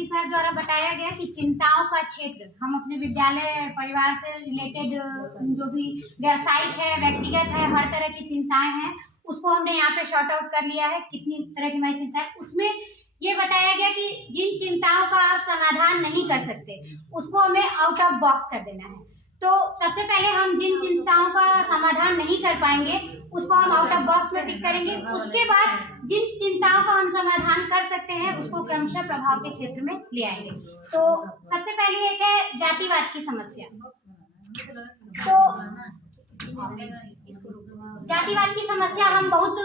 कि सर द्वारा बताया गया कि चिंताओं का क्षेत्र, हम अपने विद्यालय परिवार से रिलेटेड जो भी व्यावसायिक है, व्यक्तिगत है, हर तरह की चिंताएं हैं उसको हमने यहाँ पे शॉर्ट आउट कर लिया है। कितनी तरह की हमारी चिंताएं, उसमें ये बताया गया कि जिन चिंताओं का आप समाधान नहीं कर सकते उसको हमें आउट ऑफ बॉक्स कर देना है। तो सबसे पहले हम जिन चिंताओं का समाधान नहीं कर पाएंगे उसको हम आउट ऑफ बॉक्स में पिक करेंगे। उसके बाद जिन चिंताओं का हम समाधान कर सकते हैं उसको क्रमशः प्रभाव के क्षेत्र में ले आएंगे। तो सबसे पहले एक है जातिवाद की समस्या। तो जातिवाद की समस्या हम बहुत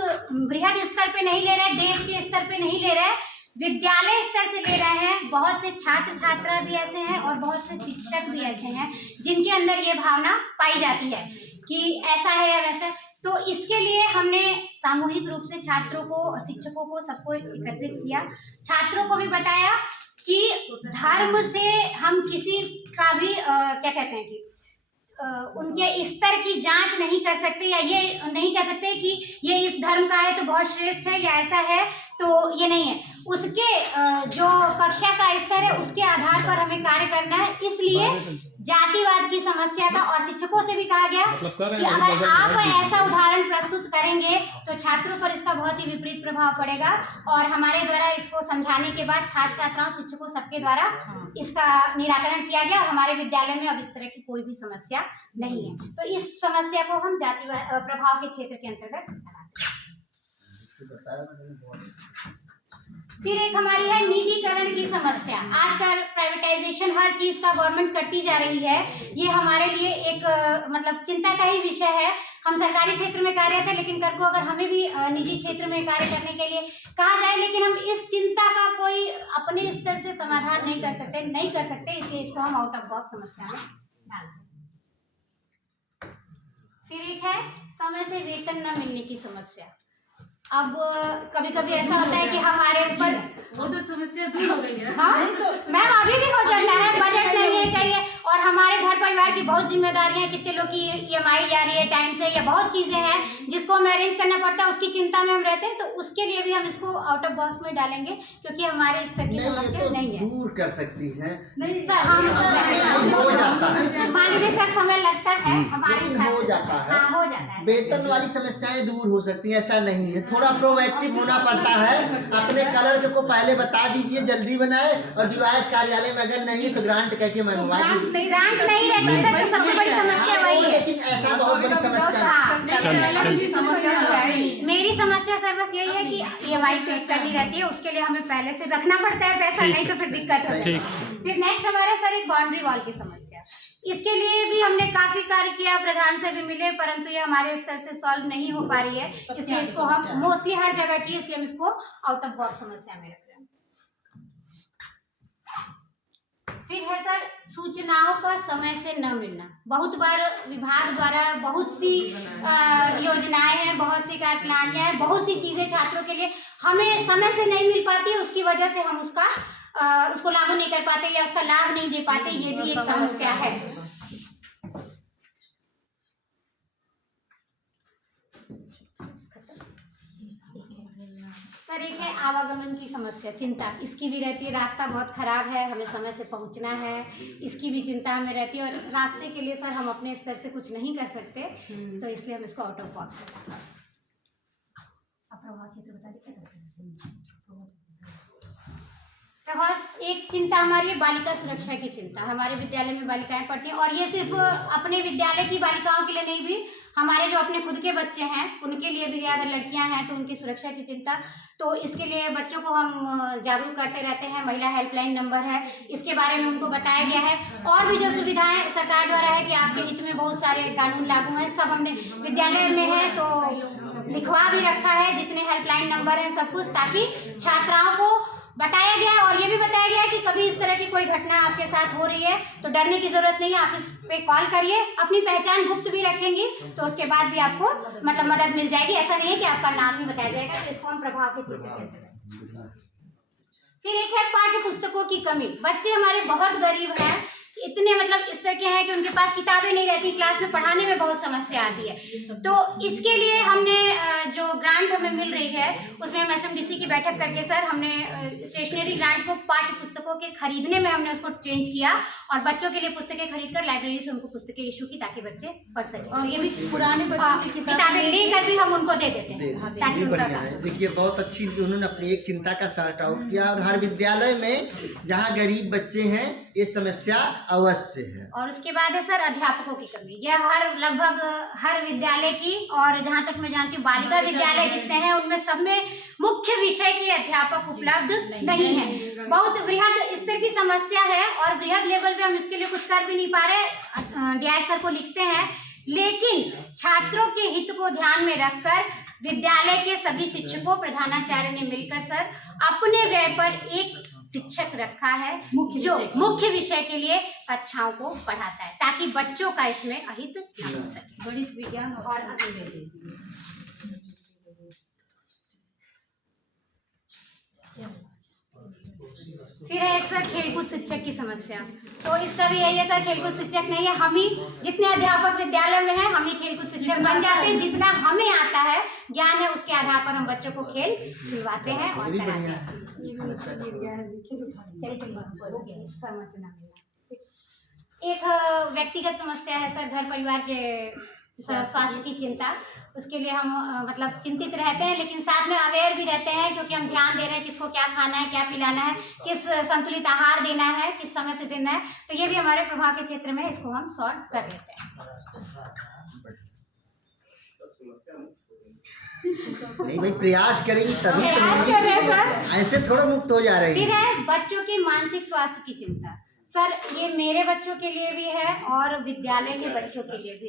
बृहद स्तर पे नहीं ले रहे, देश के स्तर पे नहीं ले रहे, विद्यालय स्तर से ले रहे हैं। बहुत से छात्र छात्रा भी ऐसे हैं और बहुत से शिक्षक भी ऐसे हैं जिनके अंदर ये भावना पाई जाती है कि ऐसा है या वैसा। तो इसके लिए हमने सामूहिक रूप से छात्रों को और शिक्षकों को सबको एकत्रित किया, छात्रों को भी बताया कि धर्म से हम किसी का भी क्या कहते हैं कि उनके स्तर की जांच नहीं कर सकते या ये नहीं कह सकते कि ये इस धर्म का है तो बहुत श्रेष्ठ है या ऐसा है, तो ये नहीं है। उसके जो कक्षा का स्तर है उसके आधार पर हमें कार्य करना है। इसलिए जातिवाद की समस्या का, और शिक्षकों से भी कहा गया कि अगर आप ऐसा उदाहरण प्रस्तुत करेंगे तो छात्रों पर इसका बहुत ही विपरीत प्रभाव पड़ेगा और हमारे द्वारा इसको समझाने के बाद छात्र छात्राओं शिक्षकों सबके द्वारा इसका निराकरण किया गया और हमारे विद्यालय में अब इस तरह की कोई भी समस्या नहीं है। तो इस समस्या को हम जातिवाद प्रभाव के क्षेत्र के अंतर्गत बताते। फिर एक हमारी है निजीकरण की समस्या। आजकल प्राइवेटाइजेशन हर चीज का गवर्नमेंट करती जा रही है, ये हमारे लिए एक मतलब चिंता का ही विषय है। हम सरकारी क्षेत्र में कार्यरत है लेकिन कल को अगर हमें भी निजी क्षेत्र में कार्य करने के लिए कहा जाए, लेकिन हम इस चिंता का कोई अपने स्तर से समाधान नहीं कर सकते, इसलिए इसको हम आउट ऑफ बॉक्स समस्या में डालते हैं। फिर एक है समय से वेतन न मिलने की समस्या। अब कभी कभी ऐसा होता है कि हमारे ऊपर वो तो समस्या दूर हो गई है। हाँ तो मैम अभी भी हो जाता है, बजट नहीं है कहिए, और हमारे घर परिवार की बहुत जिम्मेदारियां हैं, कितने लोग की EMI जा रही है टाइम से, या बहुत चीजें हैं जिसको हमें अरेंज करना पड़ता है, उसकी चिंता में हम रहते हैं। तो उसके लिए भी हम इसको आउट ऑफ बॉक्स में डालेंगे क्योंकि हमारे स्तर की समस्या नहीं है। दूर कर सकती है सर हम मान लीजिए सर समय लगता है हमारे साथ हो जाता है, हाँ हो जाता है। वेतन वाली समस्याएं दूर हो सकती है, ऐसा नहीं है। थोड़ा प्रोएक्टिव होना पड़ता है, अपने कलर को पहले बता दीजिए, जल्दी बनाए, और डिवाइस कार्यालय में अगर नहीं है तो ग्रांट कह के मंगवा दीजिए। ग्रांट नहीं रहती सर, तो सबसे बड़ी समस्या वही है। लेकिन ऐसा बहुत बड़ी समस्या है। मेरी समस्या सर बस यही है कि EMI पे करनी रहती है, उसके लिए हमें पहले से रखना पड़ता है पैसा, नहीं तो फिर दिक्कत होती है। फिर नेक्स्ट हमारा सर एक बाउंड्री वॉल की समस्या। इसके लिए भी हमने काफी कार्य किया, प्रधान से भी मिले, परंतु ये हमारे स्तर से सॉल्व नहीं हो पा रही है, इसलिए इसको हम मोस्टली हर जगह की, इसलिए हम इसको आउट ऑफ बॉक्स समस्या में रख रहे हैं। फिर है सर सूचनाओं का समय से न मिलना। बहुत बार विभाग द्वारा बहुत सी योजनाएं हैं, बहुत सी कार्यप्रणालियां हैं, बहुत सी चीजें छात्रों के लिए हमें समय से नहीं मिल पाती, उसकी वजह से हम उसको लागू नहीं कर पाते या उसका लाभ नहीं दे पाते, ये भी एक समस्या है। सर एक है आवागमन की समस्या, चिंता इसकी भी रहती है। रास्ता बहुत खराब है, हमें समय से पहुंचना है, इसकी भी चिंता हमें रहती है, और रास्ते के लिए सर हम अपने स्तर से कुछ नहीं कर सकते, तो इसलिए हम इसको आउट ऑफ बॉक्स है। प्रभाव क्षेत्र बता दीजिए। प्रभाव एक चिंता हमारी है बालिका सुरक्षा की चिंता। हमारे विद्यालय में बालिकाएं पढ़ती हैं, और ये सिर्फ अपने विद्यालय की बालिकाओं के लिए नहीं भी, हमारे जो अपने खुद के बच्चे हैं उनके लिए भी है। अगर लड़कियां हैं तो उनकी सुरक्षा की चिंता, तो इसके लिए बच्चों को हम जागरूक करते रहते हैं। महिला हेल्पलाइन नंबर है, इसके बारे में उनको बताया गया है। और भी जो सुविधाएं सरकार द्वारा है कि आपके हित में बहुत सारे कानून लागू हैं, सब हमने विद्यालय में है तो लिखवा भी रखा है, जितने हेल्पलाइन नंबर हैं सब कुछ, ताकि छात्राओं को बताया गया है। और ये भी बताया गया है कि कभी इस तरह की कोई घटना आपके साथ हो रही है तो डरने की जरूरत नहीं है, आप इस पे कॉल करिए। अपनी पहचान गुप्त भी रखेंगी तो उसके बाद भी आपको मतलब मदद मिल जाएगी, ऐसा नहीं है कि आपका नाम ही बताया जाएगा। तो इसको हम प्रभाव के क्षेत्र में। फिर एक है पाठ्य पुस्तकों की कमी। बच्चे हमारे बहुत गरीब हैं, इतने मतलब इस तरह के हैं कि उनके पास किताबें नहीं रहती, क्लास में पढ़ाने में बहुत समस्या आती है। तो इसके लिए हमने जो ग्रांट हमें मिल रही है उसमें हम SMDC की बैठक करके सर हमने स्टेशनरी ग्रांट को पाठ्य पुस्तकों के खरीदने में हमने उसको चेंज किया और बच्चों के लिए पुस्तकें खरीदकर लाइब्रेरी से उनको पुस्तकें इशू की ताकि बच्चे पढ़ सकें। तो ये भी पुराने बच्चों से किताबें लेकर भी हम उनको दे देते हैं ताकि ये उनका बढ़िया है। देखिए बहुत अच्छी उन्होंने अपनी एक चिंता का सॉर्ट आउट किया और हर विद्यालय में जहाँ गरीब बच्चे हैं ये समस्या अवश्य है। और उसके बाद है सर अध्यापकों की कमी। यह लगभग हर विद्यालय की, और जहाँ तक मैं जानती हूँ बालिका विद्यालय जितने हैं उनमें सब में मुख्य विषय के अध्यापक उपलब्ध नहीं है। बहुत वृहद स्तर की समस्या है और वृहद लेवल पे हम इसके लिए कुछ कर भी नहीं पा रहे। डीआई सर को लिखते हैं, लेकिन छात्रों के हित को ध्यान में रखकर विद्यालय के सभी शिक्षकों प्रधानाचार्य ने मिलकर सर अपने व्यय पर एक शिक्षक रखा है जो मुख्य विषय के लिए कक्षाओं को पढ़ाता है ताकि बच्चों का इसमें अहित न हो सके। गणित, विज्ञान और अंग्रेजी। फिर है एक सर खेलकूद शिक्षक की समस्या। तो इसका भी यही है सर, खेलकूद शिक्षक नहीं है। हम ही जितने अध्यापक विद्यालय में हैं हम ही खेलकूद शिक्षक बन जाते हैं। जितना हमें आता है ज्ञान है उसके आधार पर हम बच्चों को खेल खिलवाते हैं और कराते हैं। एक व्यक्तिगत समस्या है सर, घर परिवार के स्वास्थ्य की चिंता। उसके लिए हम मतलब चिंतित रहते हैं, लेकिन साथ में अवेयर भी रहते हैं क्योंकि हम ध्यान दे रहे हैं किसको क्या खाना है, क्या पिलाना है, किस संतुलित आहार देना है, किस समय से देना है। तो ये भी हमारे प्रभाव के क्षेत्र में, इसको हम सॉल्व कर लेते हैं। नहीं भाई प्रयास करेंगी तभी तो प्रयास कर रहे हैं सर। ऐसे थोड़ा मुक्त हो जा रही फिर है। है बच्चों के मानसिक स्वास्थ्य की चिंता। सर ये मेरे बच्चों के लिए भी है और विद्यालय के बच्चों के लिए भी